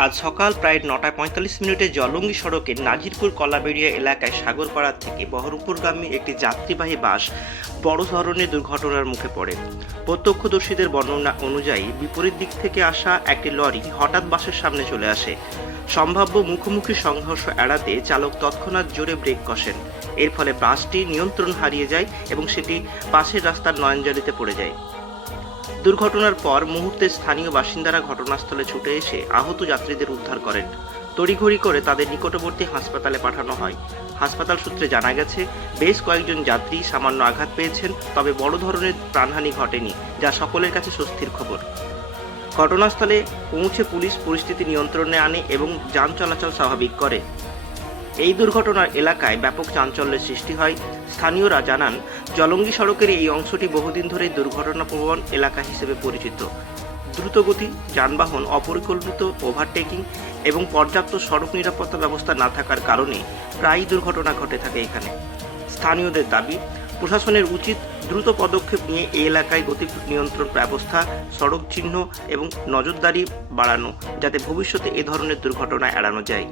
আজ সকাল প্রায় ৯টা ৪৫ জলঙ্গি সড়কের নাজিরপুর কলাবেড়িয়া এলাকায় সাগরপাড়া থেকে বহরমপুরগামী একটি যাত্রীবাহী বাস বড় ধরনের দুর্ঘটনার মুখে পড়ে। প্রত্যক্ষদর্শীদের বর্ণনা অনুযায়ী বিপরীত দিক থেকে আসা একটি লরি হঠাৎ বাসের সামনে চলে আসে। সম্ভাব্য মুখোমুখি সংঘর্ষ এড়াতে চালক তৎক্ষণাৎ জোরে ব্রেক কষেন। এর ফলে বাসটি নিয়ন্ত্রণ হারিয়ে যায় এবং সেটি পাশের রাস্তার নয়নজলিতে পড়ে যায়। দুর্ঘটনার পর মুহূর্তে স্থানীয় বাসিন্দারা ঘটনাস্থলে ছুটে এসে আহত যাত্রীদের উদ্ধার করেন। তড়িঘড়ি করে তাদের নিকটবর্তী হাসপাতালে পাঠানো হয়। হাসপাতাল সূত্রে জানা গেছে, বেশ কয়েকজন যাত্রী সামান্য আঘাত পেয়েছেন, তবে বড় ধরনের প্রাণহানি ঘটেনি, যা সকলের কাছে স্বস্তির খবর। ঘটনাস্থলে পৌঁছে পুলিশ পরিস্থিতি নিয়ন্ত্রণে আনে এবং যান চলাচল স্বাভাবিক করে। এই দুর্ঘটনার এলাকায় ব্যাপক চাঞ্চল্যের সৃষ্টি হয়। স্থানীয়রা জানান, জলঙ্গি সড়কের এই অংশটি বহুদিন ধরে দুর্ঘটনাপ্রবণ এলাকা হিসেবে পরিচিত। দ্রুতগতি যানবাহন, অপরিকল্পিত ওভারটেকিং এবং পর্যাপ্ত সড়ক নিরাপত্তা ব্যবস্থা না থাকার কারণে প্রায়ই দুর্ঘটনা ঘটে থাকে এখানে। স্থানীয়দের দাবি, প্রশাসনের উচিত দ্রুত পদক্ষেপ নিয়ে এই এলাকায় গতি নিয়ন্ত্রণ ব্যবস্থা, সড়ক চিহ্ন এবং নজরদারি বাড়ানো, যাতে ভবিষ্যতে এ ধরনের দুর্ঘটনা এড়ানো যায়।